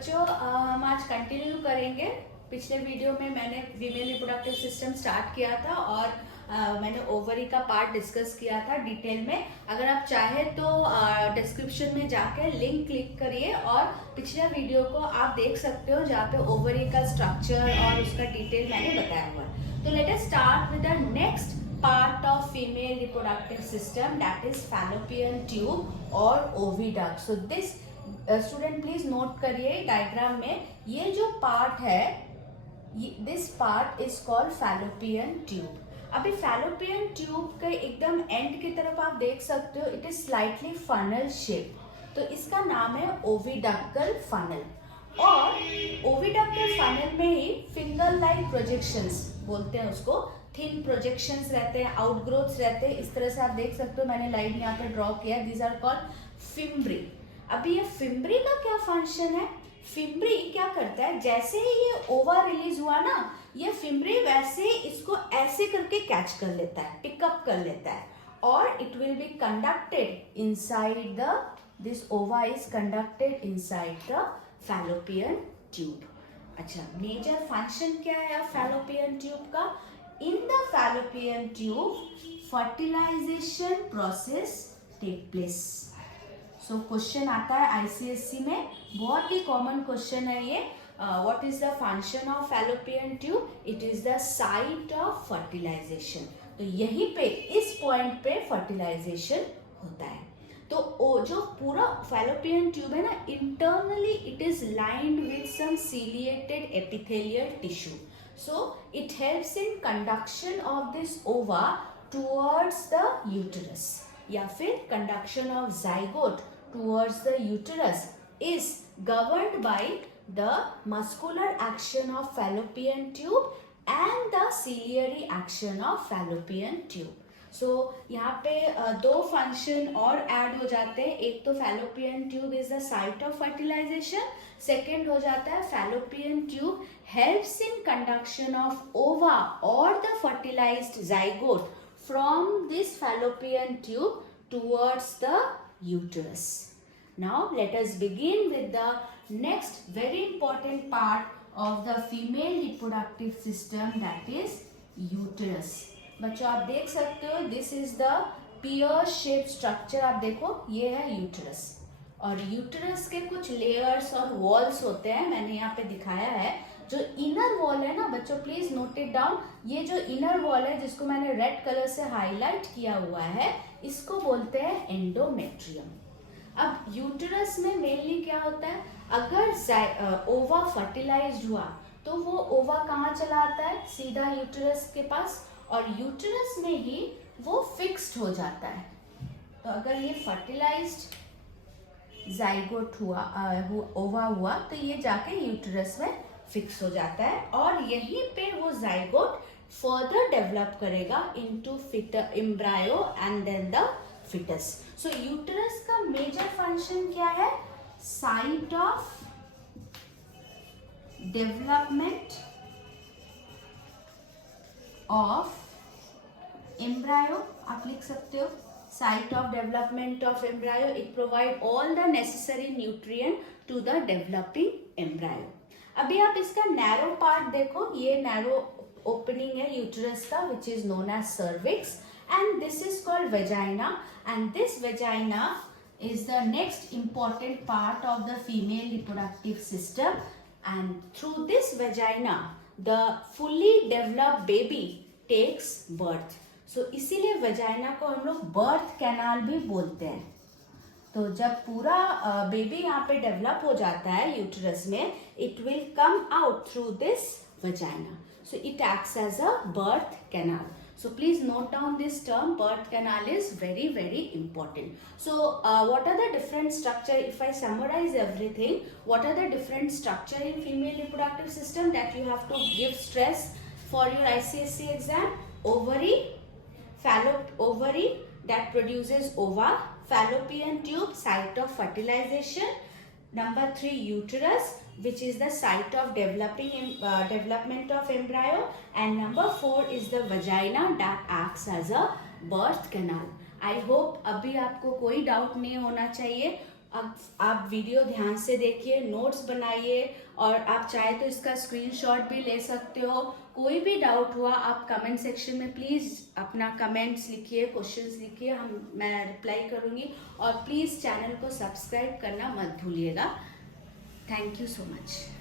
बच्चों हम आज कंटिन्यू करेंगे। पिछले वीडियो में मैंने फीमेल रिप्रोडक्टिव सिस्टम स्टार्ट किया था और मैंने ओवरी का पार्ट डिस्कस किया था डिटेल में। अगर आप चाहे तो डिस्क्रिप्शन में जाकर लिंक क्लिक करिए और पिछले वीडियो को आप देख सकते हो जहाँ पे ओवरी का स्ट्रक्चर और उसका डिटेल मैंने बताया हुआ है। तो let us start with the next part of female reproductive system, that is fallopian tube और oviduct. So this student please note करिए डायग्राम में ये जो पार्ट है, this part is called fallopian tube. अभी फैलोपियन ट्यूब के एकदम end की तरफ आप देख सकते हो, it is slightly funnel shape, तो इसका नाम है ओविडक्टल फनल। और ओविडक्टल फनल में ही फिंगर लाइक प्रोजेक्शंस बोलते हैं उसको, थिन प्रोजेक्शंस रहते हैं, आउटग्रोथ्स रहते हैं। इस तरह से आप देख सकते हो, मैंने लाइन यहाँ पे ड्रॉ किया, दीज आर कॉल्ड फिम्ब्री। अभी ये फिम्ब्री का क्या फंक्शन है? फिम्ब्री क्या करता है, जैसे ही ये ओवा रिलीज हुआ ना, ये फिम्ब्री वैसे इसको ऐसे करके कैच कर लेता है, पिकअप कर लेता है और it will be conducted inside the, this ova is conducted inside the fallopian tube. अच्छा, मेजर फंक्शन क्या है फैलोपियन ट्यूब का? In the fallopian tube fertilization process take place. So question आता है आईसीएससी में, बहुत ही कॉमन क्वेश्चन है ये। What is the function of fallopian tube? It is the site of fertilisation. तो यहीं पे इस पॉइंट पे फर्टिलाइजेशन होता है। तो जो पूरा फैलोपियन ट्यूब है ना, internally it is lined with some ciliated epithelial tissue. So it helps in conduction of this ova towards the uterus, या फिर conduction of zygote towards the uterus is governed by the muscular action of fallopian tube and the ciliary action of fallopian tube. So यहाँ पे दो function और add हो जाते हैं। एक तो fallopian tube is the site of fertilization, second हो जाता है fallopian tube helps in conduction of ova और the fertilized zygote from this fallopian tube towards the uterus. Now let us begin with the next very important part of the female reproductive system, that is uterus. बच्चों आप देख सकते हो, this is the pear shaped structure। आप देखो ये है uterus, और यूटरस के कुछ लेयर्स और वॉल्स होते हैं, मैंने यहाँ पे दिखाया है। जो इनर वॉल है ना बच्चों, प्लीज नोट इट डाउन, ये जो इनर वॉल है जिसको मैंने रेड कलर से हाईलाइट किया हुआ है, इसको बोलते हैं एंडोमेट्रियम। अब यूटेरस में मेनली क्या होता है, अगर ओवा फर्टिलाइज्ड हुआ तो वो ओवा कहाँ चला आता है? सीधा यूटेरस के पास, और यूटेरस में ही वो फिक्स्ड हो जाता है। तो अगर ये फर्टिलाइज्ड जाइगोट हुआ, ओवा हुआ, तो ये जाके यूटेरस में फिक्स हो जाता है और यहीं पे वो जाइगोट फर्दर डेवलप करेगा into embryo and then the foetus. So uterus का मेजर फंक्शन क्या है? Site of development of embryo, आप लिख सकते हो site of development of embryo. It provide all the necessary nutrient to the developing embryo. अभी आप इसका नैरो पार्ट देखो, ये नैरो ओपनिंग है यूटेरस का, which is known as cervix, and this is called vagina, and this vagina is the next important part of the female reproductive system, and through this vagina the fully developed baby takes birth. So इसीलिए vagina को हम लोग birth canal भी बोलते हैं। तो जब पूरा बेबी यहाँ पे डेवलप हो जाता है यूटेरस में, it will come out through this vagina, so it acts as a birth canal. So please note down this term, birth canal is very very important. So what are the different structure? If I summarize everything, what are the different structure in female reproductive system that you have to give stress for your ICSE exam? Ovary, ovary that produces ova, fallopian tube, site of fertilization. Number 3, uterus, which is the site of development of embryo, and number 4 is the vagina that acts as a birth canal. I hope अभी आपको कोई doubt नहीं होना चाहिए। अब आप video ध्यान से देखिए, नोट्स बनाइए, और आप चाहे तो इसका स्क्रीनशॉट भी ले सकते हो। कोई भी डाउट हुआ आप कमेंट सेक्शन में प्लीज़ अपना कमेंट्स लिखिए, क्वेश्चंस लिखिए, मैं रिप्लाई करूँगी। और प्लीज़ चैनल को सब्सक्राइब करना मत भूलिएगा। Thank you so much.